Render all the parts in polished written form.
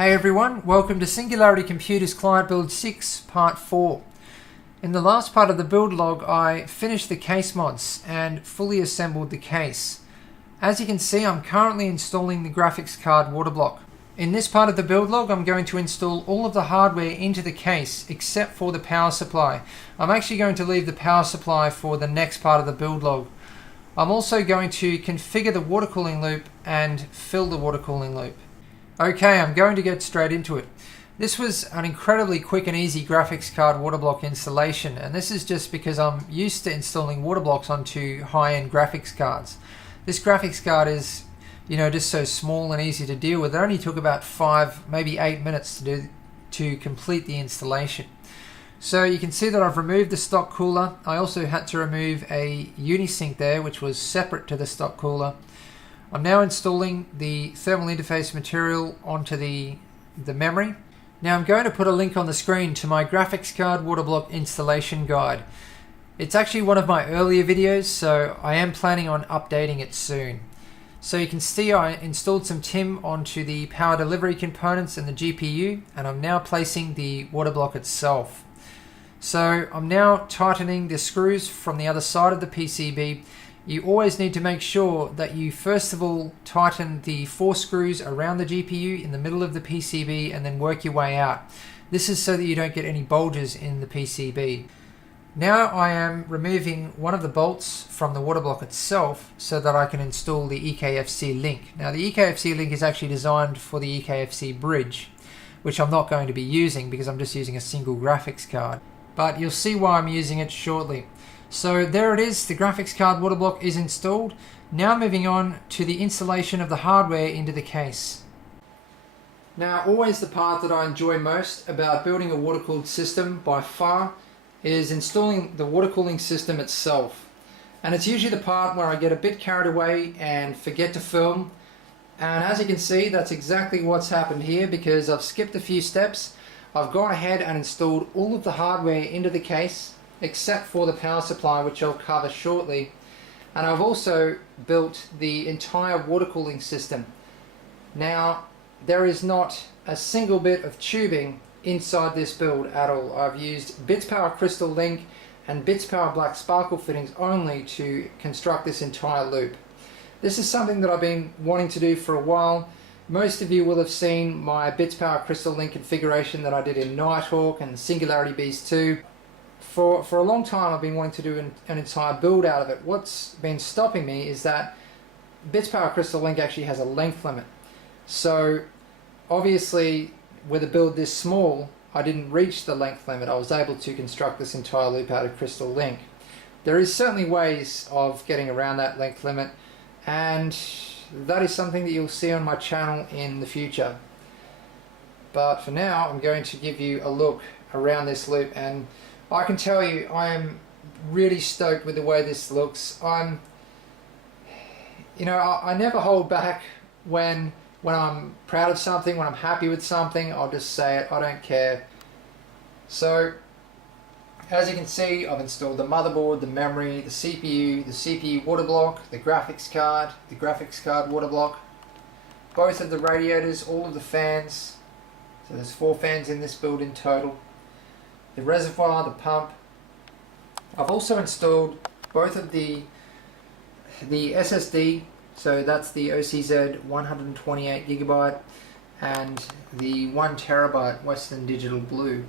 Hey everyone, welcome to SingularityComputers Client Build 6 Part 4. In the last part of the build log, I finished the case mods and fully assembled the case. As you can see, I'm currently installing the graphics card water block. In this part of the build log, I'm going to install all of the hardware into the case except for the power supply. I'm actually going to leave the power supply for the next part of the build log. I'm also going to configure the water cooling loop and fill the water cooling loop. Okay, I'm going to get straight into it. This was an incredibly quick and easy graphics card water block installation, and this is just because I'm used to installing water blocks onto high-end graphics cards. This graphics card is, just so small and easy to deal with. It only took about 5, maybe 8 minutes to complete the installation. So you can see that I've removed the stock cooler. I also had to remove a unisync there, which was separate to the stock cooler. I'm now installing the thermal interface material onto the memory. Now I'm going to put a link on the screen to my graphics card water block installation guide. It's actually one of my earlier videos, so I am planning on updating it soon. So you can see I installed some TIM onto the power delivery components and the GPU, and I'm now placing the water block itself. So I'm now tightening the screws from the other side of the PCB. You always need to make sure that you first of all tighten the 4 screws around the GPU in the middle of the PCB and then work your way out. This is so that you don't get any bulges in the PCB. Now I am removing one of the bolts from the water block itself so that I can install the EKFC link. Now the EKFC link is actually designed for the EKFC bridge, which I'm not going to be using because I'm just using a single graphics card. But you'll see why I'm using it shortly. So there it is, the graphics card water block is installed. Now moving on to the installation of the hardware into the case. Now always the part that I enjoy most about building a water-cooled system by far is installing the water cooling system itself. And it's usually the part where I get a bit carried away and forget to film. And as you can see, that's exactly what's happened here because I've skipped a few steps. I've gone ahead and installed all of the hardware into the case except for the power supply, which I'll cover shortly. And I've also built the entire water cooling system. Now, there is not a single bit of tubing inside this build at all. I've used Bitspower crystal link and Bitspower black sparkle fittings only to construct this entire loop. This is something that I've been wanting to do for a while. Most of you will have seen my Bitspower crystal link configuration that I did in Nighthawk and Singularity Beast 2. For a long time I've been wanting to do an entire build out of it. What's been stopping me is that Bitspower crystal link actually has a length limit. So obviously with a build this small I didn't reach the length limit. I was able to construct this entire loop out of crystal link. There is certainly ways of getting around that length limit, and that is something that you'll see on my channel in the future. But for now I'm going to give you a look around this loop, and I can tell you I am really stoked with the way this looks. I never hold back when I'm proud of something, when I'm happy with something. I'll just say it, I don't care. So as you can see, I've installed the motherboard, the memory, the CPU water block, the graphics card water block, both of the radiators, all of the fans. So there's 4 fans in this build in total. The reservoir, the pump. I've also installed both of the SSD, so that's the OCZ 128GB and the 1TB Western Digital Blue.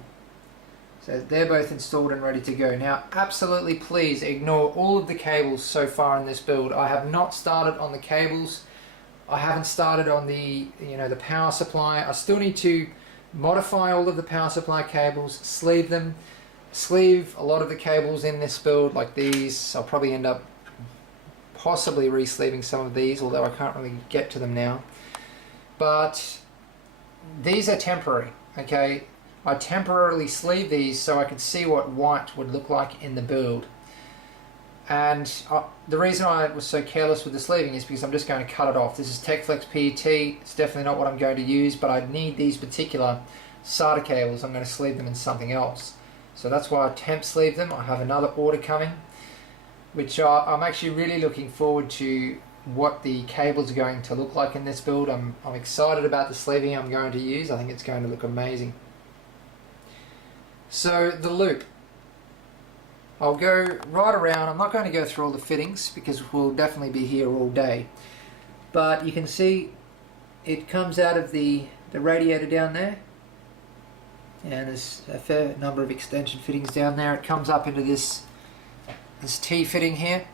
So they're both installed and ready to go. Now absolutely please ignore all of the cables so far in this build. I have not started on the cables. I haven't started on the the power supply. I still need to modify all of the power supply cables, sleeve them, sleeve a lot of the cables in this build like these. I'll probably end up possibly re-sleeving some of these, although I can't really get to them now. But these are temporary, okay? I temporarily sleeve these so I could see what white would look like in the build. And the reason I was so careless with the sleeving is because I'm just going to cut it off. This is TechFlex PET. It's definitely not what I'm going to use, but I need these particular SATA cables. I'm going to sleeve them in something else. So that's why I temp sleeve them. I have another order coming, which I'm actually really looking forward to what the cables are going to look like in this build. I'm excited about the sleeving I'm going to use. I think it's going to look amazing. So the loop, I'll go right around. I'm not going to go through all the fittings because we'll definitely be here all day, but you can see it comes out of the radiator down there, and there's a fair number of extension fittings down there. It comes up into this T fitting here,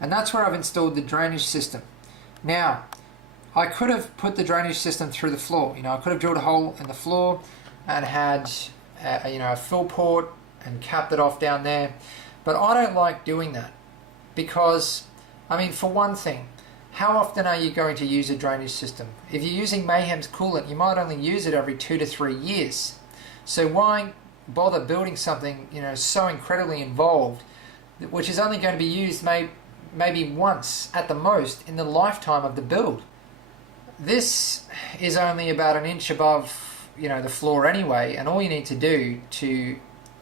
and that's where I've installed the drainage system. Now, I could have put the drainage system through the floor. You know, I could have drilled a hole in the floor and had a fill port and capped it off down there, but I don't like doing that because, I mean, for one thing, how often are you going to use a drainage system? If you're using Mayhem's coolant, you might only use it every 2 to 3 years. So why bother building something, you know, so incredibly involved, which is only going to be used maybe once at the most in the lifetime of the build? This is only about 1 inch above, you know, the floor anyway, and all you need to do to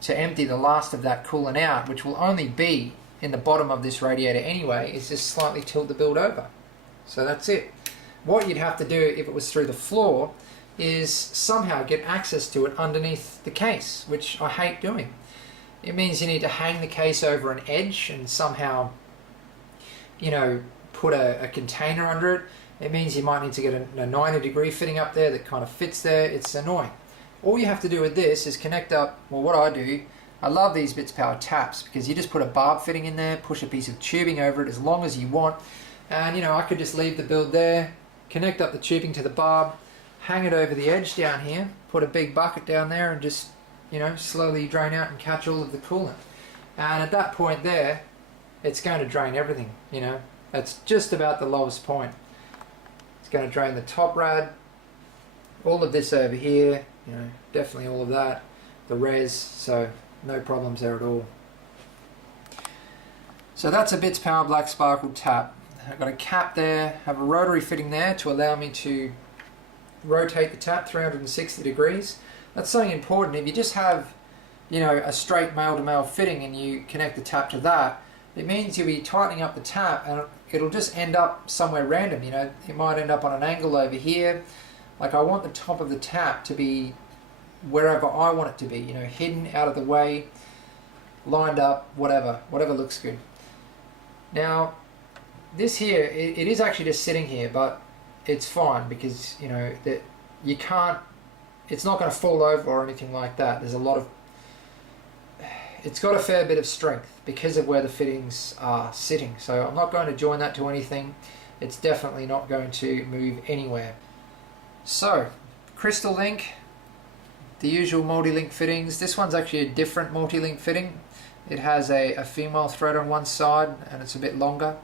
empty the last of that coolant out, which will only be in the bottom of this radiator anyway, is just slightly tilt the build over. So that's it. What you'd have to do if it was through the floor is somehow get access to it underneath the case, which I hate doing. It means you need to hang the case over an edge and somehow, you know, put a container under it. It means you might need to get a 90-degree fitting up there that kind of fits there. It's annoying. All you have to do with this is connect up, well, what I do, I love these Bitspower taps because you just put a barb fitting in there, push a piece of tubing over it as long as you want, and, you know, I could just leave the build there, connect up the tubing to the barb, hang it over the edge down here, put a big bucket down there and just, you know, slowly drain out and catch all of the coolant. And at that point there, it's going to drain everything, you know. That's just about the lowest point. It's going to drain the top rad, all of this over here, you know, definitely all of that, the res, so no problems there at all. So that's a Bitspower Black Sparkle tap. I've got a cap there, have a rotary fitting there to allow me to rotate the tap 360 degrees. That's something important. If you just have, you know, a straight male-to-male fitting and you connect the tap to that, it means you'll be tightening up the tap and it'll just end up somewhere random. You know, it might end up on an angle over here. Like, I want the top of the tap to be wherever I want it to be, you know, hidden, out of the way, lined up, whatever looks good. Now, this here, it is actually just sitting here, but it's fine because, you know, that you can't, it's not going to fall over or anything like that. There's a lot of, it's got a fair bit of strength because of where the fittings are sitting. So I'm not going to join that to anything. It's definitely not going to move anywhere. So, Crystal Link, the usual multi-link fittings. This one's actually a different multi-link fitting. It has a female thread on one side and it's a bit longer.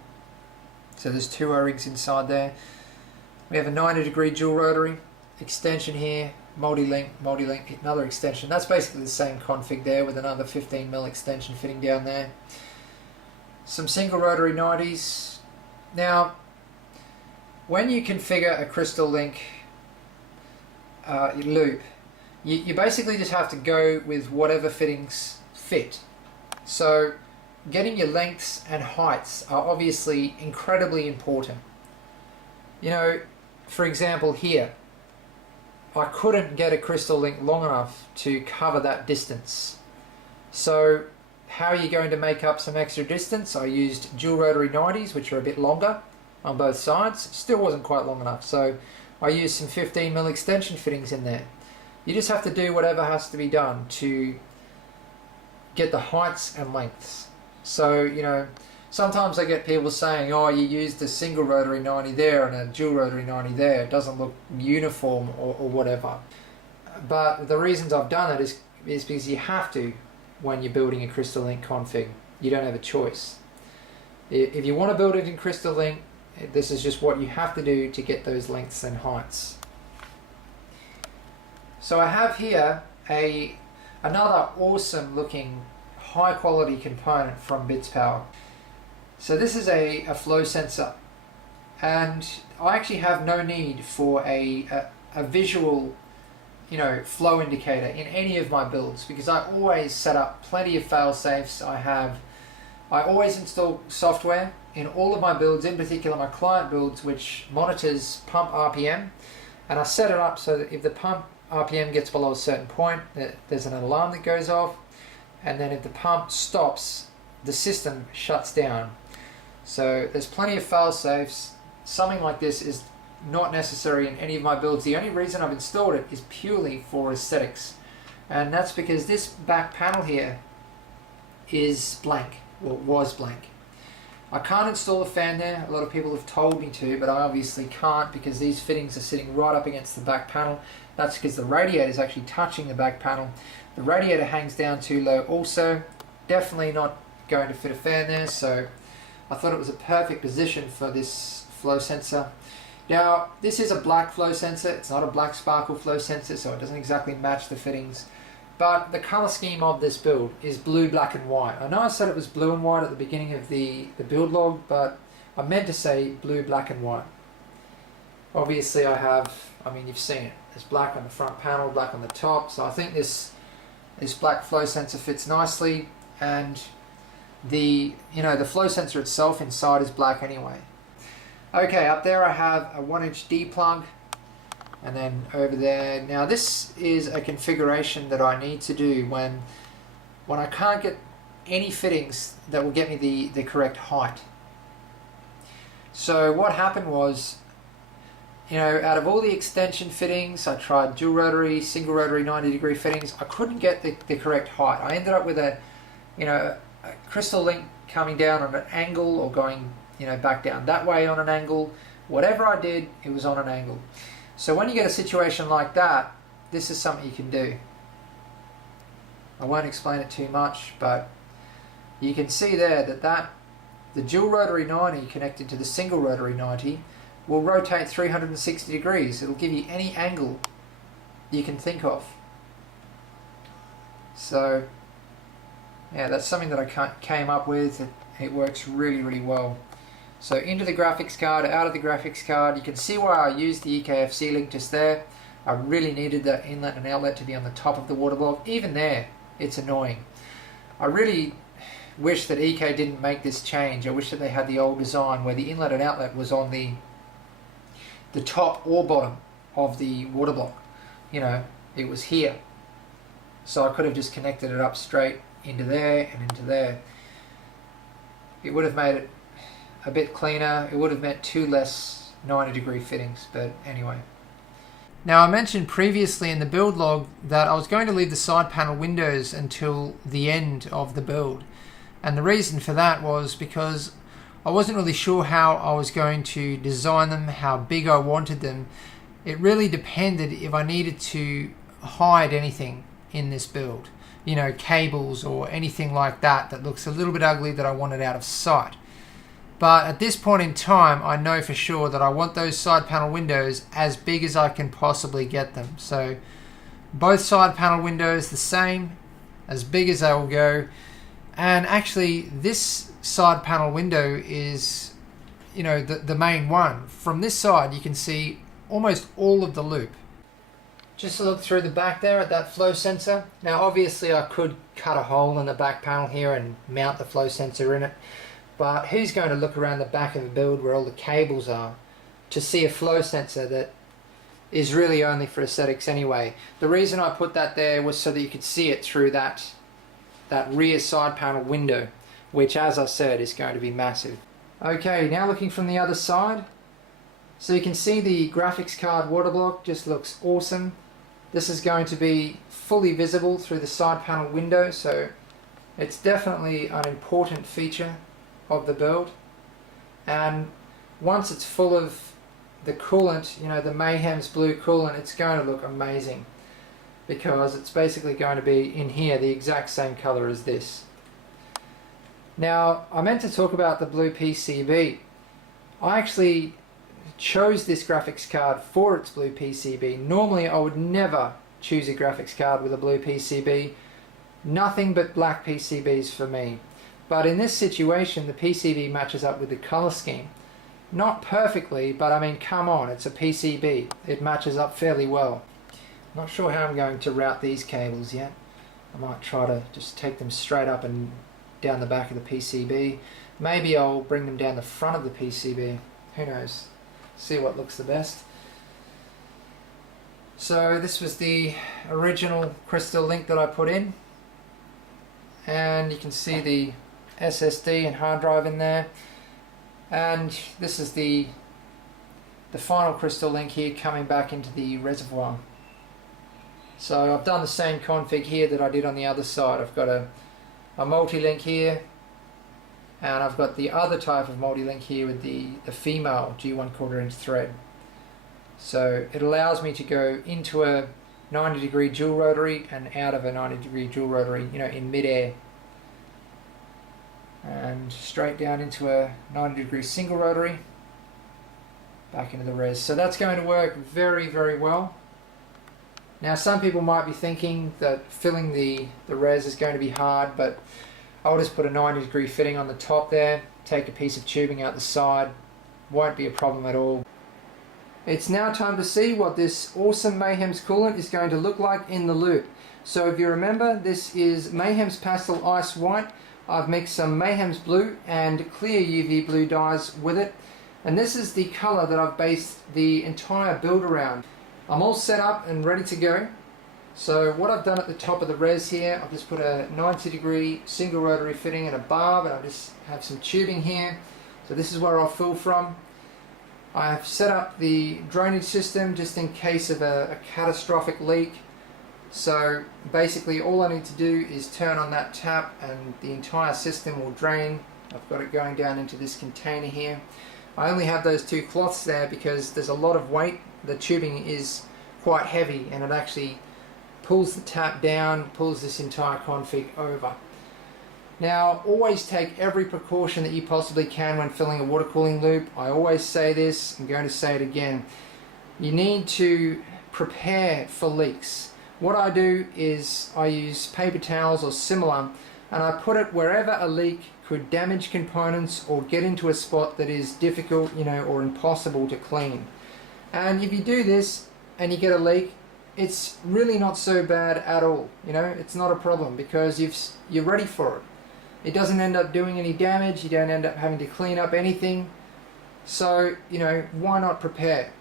So there's 2 O-rings inside there. We have a 90-degree dual rotary, extension here, multi-link, another extension. That's basically the same config there with another 15mm extension fitting down there. Some single rotary 90s. Now, when you configure a Crystal Link loop, you basically just have to go with whatever fittings fit. So getting your lengths and heights are obviously incredibly important. You know, for example here, I couldn't get a Crystal Link long enough to cover that distance. So how are you going to make up some extra distance? I used dual rotary 90s, which are a bit longer on both sides. Still wasn't quite long enough, so I used some 15mm extension fittings in there. You just have to do whatever has to be done to get the heights and lengths. So, you know, sometimes I get people saying, oh, you used a single rotary 90 there and a dual rotary 90 there. It doesn't look uniform or whatever. But the reasons I've done it is because you have to when you're building a Crystal Link config. You don't have a choice. If you want to build it in Crystal Link, this is just what you have to do to get those lengths and heights. So I have here another awesome looking high quality component from Bitspower. So this is a flow sensor, and I actually have no need for a visual, you know, flow indicator in any of my builds because I always set up plenty of fail safes. I have, I always install software in all of my builds, in particular my client builds, which monitors pump RPM, and I set it up so that if the pump RPM gets below a certain point, there's an alarm that goes off, and then if the pump stops, the system shuts down. So there's plenty of fail safes. Something like this is not necessary in any of my builds. The only reason I've installed it is purely for aesthetics, and that's because this back panel here is blank, or was blank. I can't install a fan there. A lot of people have told me to, but I obviously can't because these fittings are sitting right up against the back panel. That's because the radiator is actually touching the back panel. The radiator hangs down too low also. Definitely not going to fit a fan there, so I thought it was a perfect position for this flow sensor. Now, this is a black flow sensor. It's not a black sparkle flow sensor, so it doesn't exactly match the fittings. But the color scheme of this build is blue, black and white. I know I said it was blue and white at the beginning of the build log, but I meant to say blue, black and white. Obviously you've seen it. There's black on the front panel, black on the top, so I think this black flow sensor fits nicely, and the flow sensor itself inside is black anyway. Okay, up there I have a 1-inch D plug, and then over there, now this is a configuration that I need to do when I can't get any fittings that will get me the correct height. So what happened was, out of all the extension fittings, I tried dual rotary, single rotary 90-degree fittings. I couldn't get the correct height. I ended up with a crystal link coming down on an angle, or going back down that way on an angle. Whatever I did, it was on an angle. So when you get a situation like that, this is something you can do. I won't explain it too much, but you can see there that the dual rotary 90 connected to the single rotary 90 will rotate 360 degrees. It'll give you any angle you can think of. So yeah, that's something that I came up with. It works really, really well. So into the graphics card, out of the graphics card, you can see why I used the EKFC link just there. I really needed that inlet and outlet to be on the top of the water block. Even there, it's annoying. I really wish that EK didn't make this change. I wish that they had the old design where the inlet and outlet was on the top or bottom of the water block. It was here. So I could have just connected it up straight into there and into there. It would have made it a bit cleaner. It would have meant 2 less 90-degree fittings, but anyway. Now, I mentioned previously in the build log that I was going to leave the side panel windows until the end of the build, and the reason for that was because I wasn't really sure how I was going to design them, how big I wanted them. It really depended if I needed to hide anything in this build, cables or anything like that looks a little bit ugly that I wanted out of sight. But at this point in time, I know for sure that I want those side panel windows as big as I can possibly get them. So both side panel windows the same, as big as they will go. And actually this side panel window is, the main one. From this side you can see almost all of the loop. Just look through the back there at that flow sensor. Now obviously I could cut a hole in the back panel here and mount the flow sensor in it. But who's going to look around the back of the build where all the cables are to see a flow sensor that is really only for aesthetics anyway? The reason I put that there was so that you could see it through that rear side panel window, which, as I said, is going to be massive. Okay, now looking from the other side. So you can see the graphics card water block just looks awesome. This is going to be fully visible through the side panel window, so it's definitely an important feature of the build. And once it's full of the coolant, the Mayhem's blue coolant, it's going to look amazing because it's basically going to be in here the exact same color as this. Now, I meant to talk about the blue PCB. I actually chose this graphics card for its blue PCB. Normally I would never choose a graphics card with a blue PCB. Nothing but black PCBs for me. But in this situation, the PCB matches up with the color scheme. Not perfectly, but I mean, come on, it's a PCB. It matches up fairly well. Not sure how I'm going to route these cables yet. I might try to just take them straight up and down the back of the PCB. Maybe I'll bring them down the front of the PCB. Who knows? See what looks the best. So this was the original crystal link that I put in, and you can see the SSD and hard drive in there, and this is the final crystal link here coming back into the reservoir. So I've done the same config here that I did on the other side. I've got a multi-link here, and I've got the other type of multi-link here with the female G1/4 inch thread. So it allows me to go into a 90-degree dual rotary and out of a 90-degree dual rotary, you know, in mid-air, and straight down into a 90-degree single rotary, back into the res. So that's going to work very, very well. Now some people might be thinking that filling the res is going to be hard, but I'll just put a 90-degree fitting on the top there, take a piece of tubing out the side, won't be a problem at all. It's now time to see what this awesome Mayhem's coolant is going to look like in the loop. So if you remember, this is Mayhem's Pastel Ice White. I've mixed some Mayhem's Blue and clear UV blue dyes with it, and this is the color that I've based the entire build around. I'm all set up and ready to go. So what I've done at the top of the res here, I've just put a 90-degree single rotary fitting and a barb, and I just have some tubing here. So this is where I'll fill from. I've set up the drainage system just in case of a catastrophic leak. So basically all I need to do is turn on that tap and the entire system will drain. I've got it going down into this container here. I only have those two cloths there because there's a lot of weight. The tubing is quite heavy and it actually pulls the tap down, pulls this entire config over. Now, always take every precaution that you possibly can when filling a water cooling loop. I always say this, I'm going to say it again. You need to prepare for leaks. What I do is I use paper towels or similar, and I put it wherever a leak could damage components or get into a spot that is difficult, you know, or impossible to clean. And if you do this and you get a leak, it's really not so bad at all. You know, it's not a problem because you're ready for it. It doesn't end up doing any damage, you don't end up having to clean up anything. So, you know, why not prepare?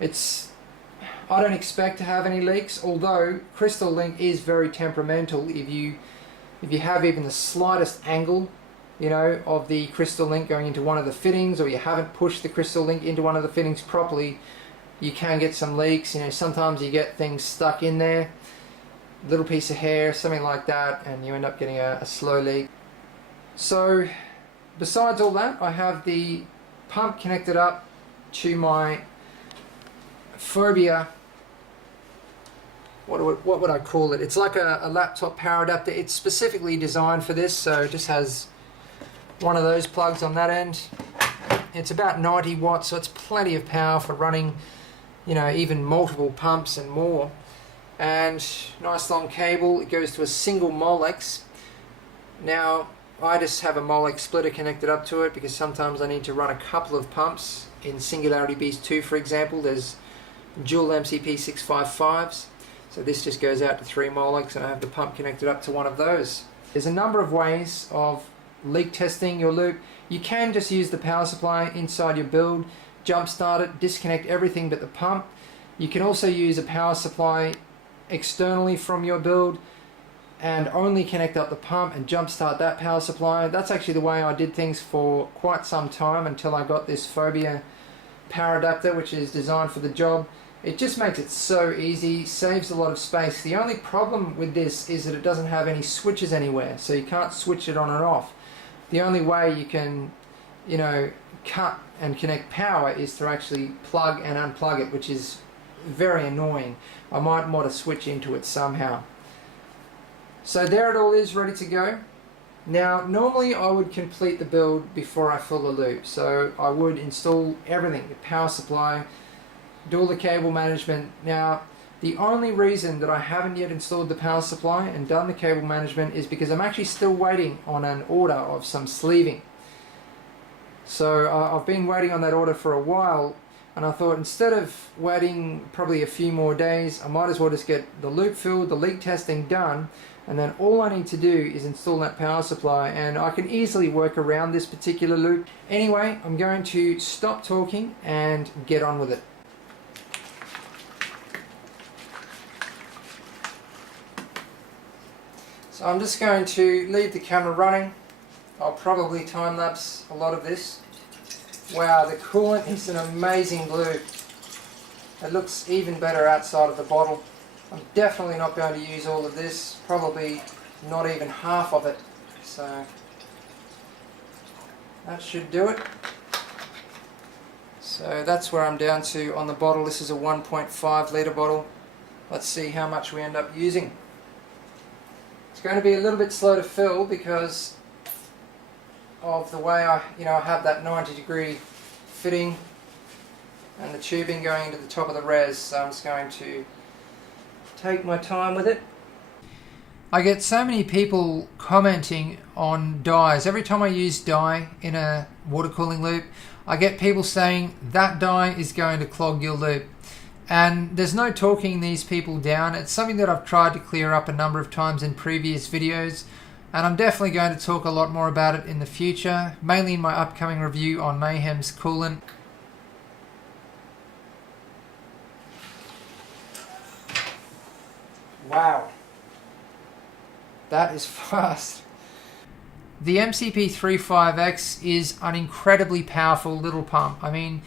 I don't expect to have any leaks, although crystal link is very temperamental. If you have even the slightest angle, you know, of the crystal link going into one of the fittings, or you haven't pushed the crystal link into one of the fittings properly, you can get some leaks. You know, sometimes you get things stuck in there, little piece of hair, something like that, and you end up getting a slow leak. So besides all that, I have the pump connected up to my Phobia, what would I call it? It's like a laptop power adapter. It's specifically designed for this, so it just has one of those plugs on that end. It's about 90 watts, so it's plenty of power for running, you know, even multiple pumps and more. And nice long cable. It goes to a single Molex. Now I just have a Molex splitter connected up to it because sometimes I need to run a couple of pumps. In Singularity Beast 2, for example, there's dual MCP 655s, so this just goes out to 3 Molex, and I have the pump connected up to one of those. There's a number of ways of leak testing your loop. You can just use the power supply inside your build, jump start it, disconnect everything but the pump. You can also use a power supply externally from your build and only connect up the pump and jump start that power supply. That's actually the way I did things for quite some time until I got this Phobia power adapter, which is designed for the job. It just makes it so easy, saves a lot of space. The only problem with this is that it doesn't have any switches anywhere, so you can't switch it on and off. The only way you can, you know, cut and connect power is to actually plug and unplug it, which is very annoying. I might want to switch into it somehow. So there it all is, ready to go. Now normally I would complete the build before I fill the loop, so I would install everything, the power supply, do all the cable management. Now the only reason that I haven't yet installed the power supply and done the cable management is because I'm actually still waiting on an order of some sleeving. So I've been waiting on that order for a while, and I thought instead of waiting probably a few more days, I might as well just get the loop filled, the leak testing done, and then all I need to do is install that power supply, and I can easily work around this particular loop. Anyway, I'm going to stop talking and get on with it. So I'm just going to leave the camera running. I'll probably time-lapse a lot of this. Wow, the coolant is an amazing blue. It looks even better outside of the bottle. I'm definitely not going to use all of this, probably not even half of it. So that should do it. So that's where I'm down to on the bottle. This is a 1.5 litre bottle. Let's see how much we end up using. It's going to be a little bit slow to fill because of the way I have that 90-degree fitting and the tubing going into the top of the res. So I'm just going to take my time with it. I get so many people commenting on dyes. Every time I use dye in a water cooling loop, I get people saying that dye is going to clog your loop. And there's no talking these people down. It's something that I've tried to clear up a number of times in previous videos, and I'm definitely going to talk a lot more about it in the future, mainly in my upcoming review on Mayhem's coolant. Wow, that is fast. The MCP35X is an incredibly powerful little pump. I mean,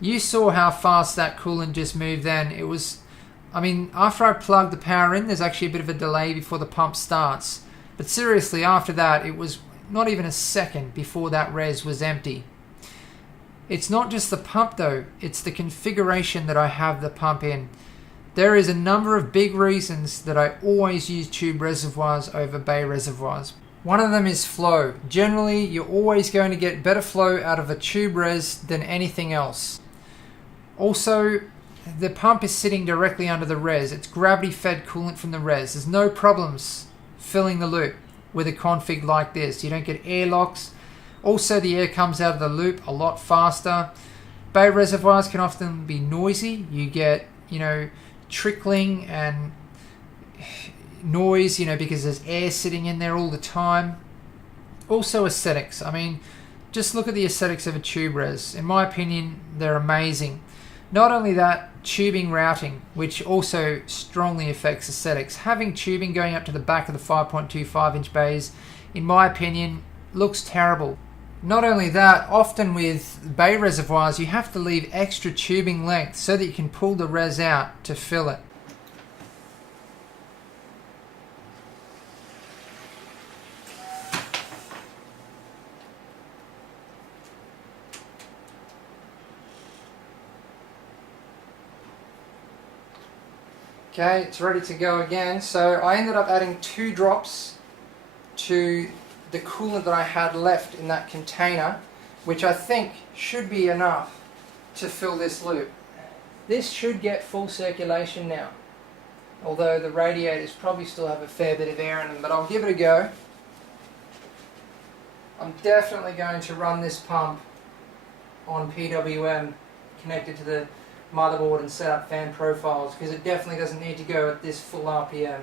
you saw how fast that coolant just moved then. It was, after I plugged the power in, there's actually a bit of a delay before the pump starts. But seriously, after that, it was not even a second before that res was empty. It's not just the pump though, it's the configuration that I have the pump in. There is a number of big reasons that I always use tube reservoirs over bay reservoirs. One of them is flow. Generally, you're always going to get better flow out of a tube res than anything else. Also, the pump is sitting directly under the res. It's gravity-fed coolant from the res. There's no problems filling the loop with a config like this. You don't get airlocks. Also, the air comes out of the loop a lot faster. Bay reservoirs can often be noisy. You get, trickling and noise, because there's air sitting in there all the time. Also aesthetics. Just look at the aesthetics of a tube res. In my opinion, they're amazing. Not only that, tubing routing, which also strongly affects aesthetics. Having tubing going up to the back of the 5.25 inch bays, in my opinion, looks terrible. Not only that, often with bay reservoirs, you have to leave extra tubing length so that you can pull the res out to fill it. Okay, it's ready to go again. So I ended up adding 2 drops to the coolant that I had left in that container, which I think should be enough to fill this loop. This should get full circulation now, although the radiators probably still have a fair bit of air in them, but I'll give it a go. I'm definitely going to run this pump on PWM connected to the motherboard and set up fan profiles, because it definitely doesn't need to go at this full RPM,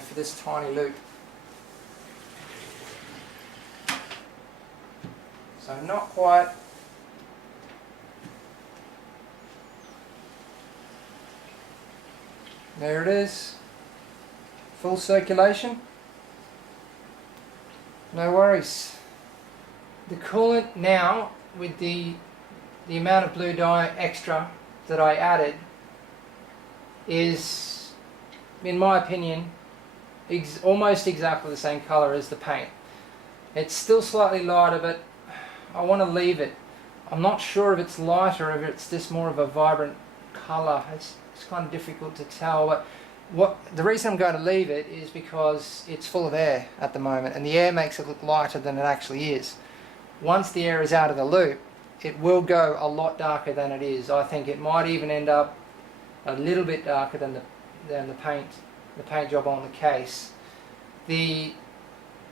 for this tiny loop. So not quite. There it is. Full circulation. No worries. The coolant now, with the amount of blue dye extra that I added, is, in my opinion, almost exactly the same color as the paint. It's still slightly lighter, but I want to leave it. I'm not sure if it's lighter or if it's just more of a vibrant color. It's kind of difficult to tell, but the reason I'm going to leave it is because it's full of air at the moment, and the air makes it look lighter than it actually is. Once the air is out of the loop, it will go a lot darker than it is. I think it might even end up a little bit darker than the paint job on the case. The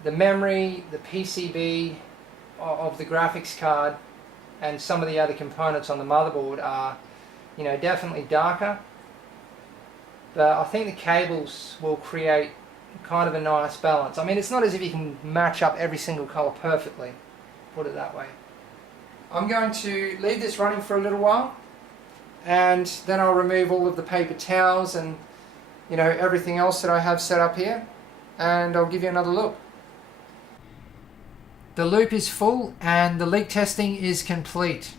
memory, the PCB of the graphics card and some of the other components on the motherboard are, you know, definitely darker. But I think the cables will create kind of a nice balance. I mean, it's not as if you can match up every single color perfectly, put it that way. I'm going to leave this running for a little while, and then I'll remove all of the paper towels and, you know, everything else that I have set up here, and I'll give you another look. The loop is full and the leak testing is complete,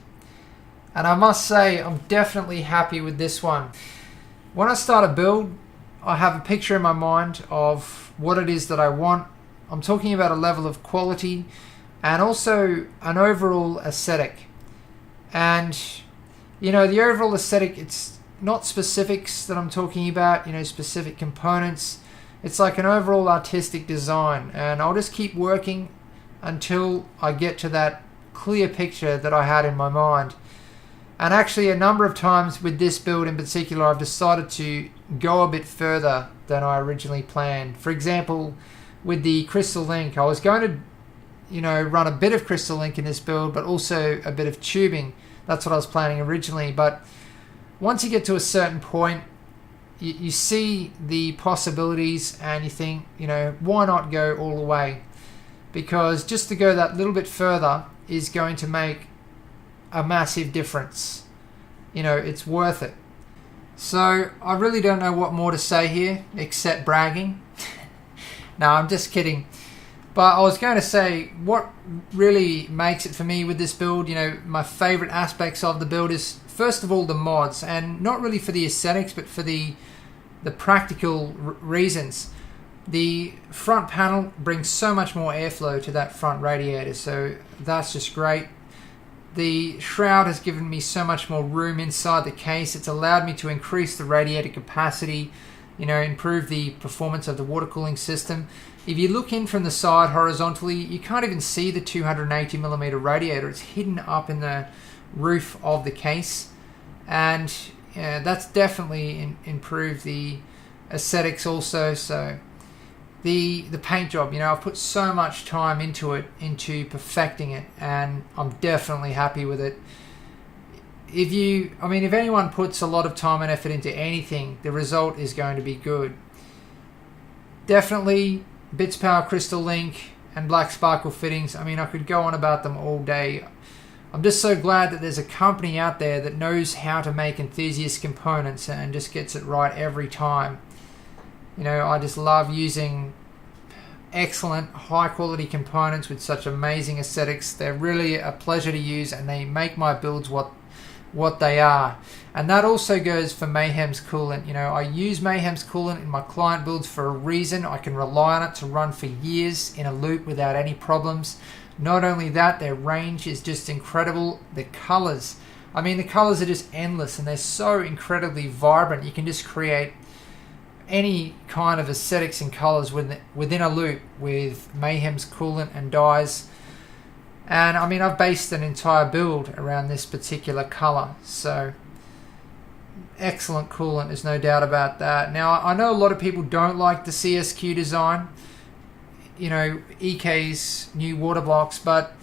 and I must say I'm definitely happy with this one. When I start a build, I have a picture in my mind of what it is that I want. I'm talking about a level of quality and also an overall aesthetic. And, you know, the overall aesthetic, it's not specifics that I'm talking about, you know, specific components. It's like an overall artistic design, and I'll just keep working until I get to that clear picture that I had in my mind. And actually a number of times with this build in particular, I've decided to go a bit further than I originally planned. For example, with the Crystal Link, I was going to, you know, run a bit of Crystal Link in this build, but also a bit of tubing. That's what I was planning originally. But once you get to a certain point, you see the possibilities and you think, you know, why not go all the way? Because just to go that little bit further is going to make a massive difference. You know, it's worth it. So I really don't know what more to say here except bragging. No, I'm just kidding. But I was going to say what really makes it for me with this build, you know, my favorite aspects of the build is first of all the mods, and not really for the aesthetics but for the practical reasons. The front panel brings so much more airflow to that front radiator, so that's just great. The shroud has given me so much more room inside the case. It's allowed me to increase the radiator capacity, you know, improve the performance of the water cooling system. If you look in from the side horizontally, you can't even see the 280mm radiator. It's hidden up in the roof of the case, and that's definitely improved the aesthetics also. So the paint job, you know, I've put so much time into it, into perfecting it, and I'm definitely happy with it. If anyone puts a lot of time and effort into anything, the result is going to be good. Definitely Bitspower Crystal Link and Black Sparkle fittings. I mean, I could go on about them all day. I'm just so glad that there's a company out there that knows how to make enthusiast components and just gets it right every time. You know, I just love using excellent, high-quality components with such amazing aesthetics. They're really a pleasure to use, and they make my builds what they are. And that also goes for Mayhem's coolant. You know, I use Mayhem's coolant in my client builds for a reason. I can rely on it to run for years in a loop without any problems. Not only that, their range is just incredible. The colors, I mean, the colors are just endless, and they're so incredibly vibrant. You can just create any kind of aesthetics and colors within a loop with Mayhem's coolant and dyes. And I mean, I've based an entire build around this particular color, so excellent coolant, there's no doubt about that. Now, I know a lot of people don't like the CSQ design, you know, EK's new water blocks, but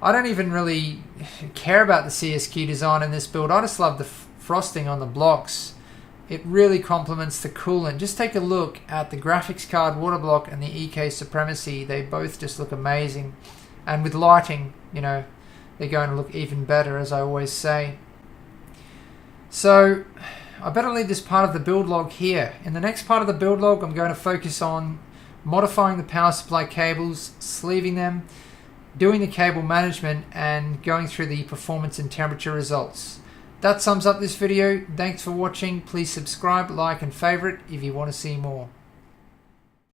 I don't even really care about the CSQ design in this build. I just love the frosting on the blocks. It really complements the coolant. Just take a look at the graphics card water block and the EK Supremacy. They both just look amazing. And with lighting, you know, they're going to look even better, as I always say. So I better leave this part of the build log here. In the next part of the build log, I'm going to focus on modifying the power supply cables, sleeving them, doing the cable management, and going through the performance and temperature results. That sums up this video. Thanks for watching. Please subscribe, like, and favorite if you want to see more.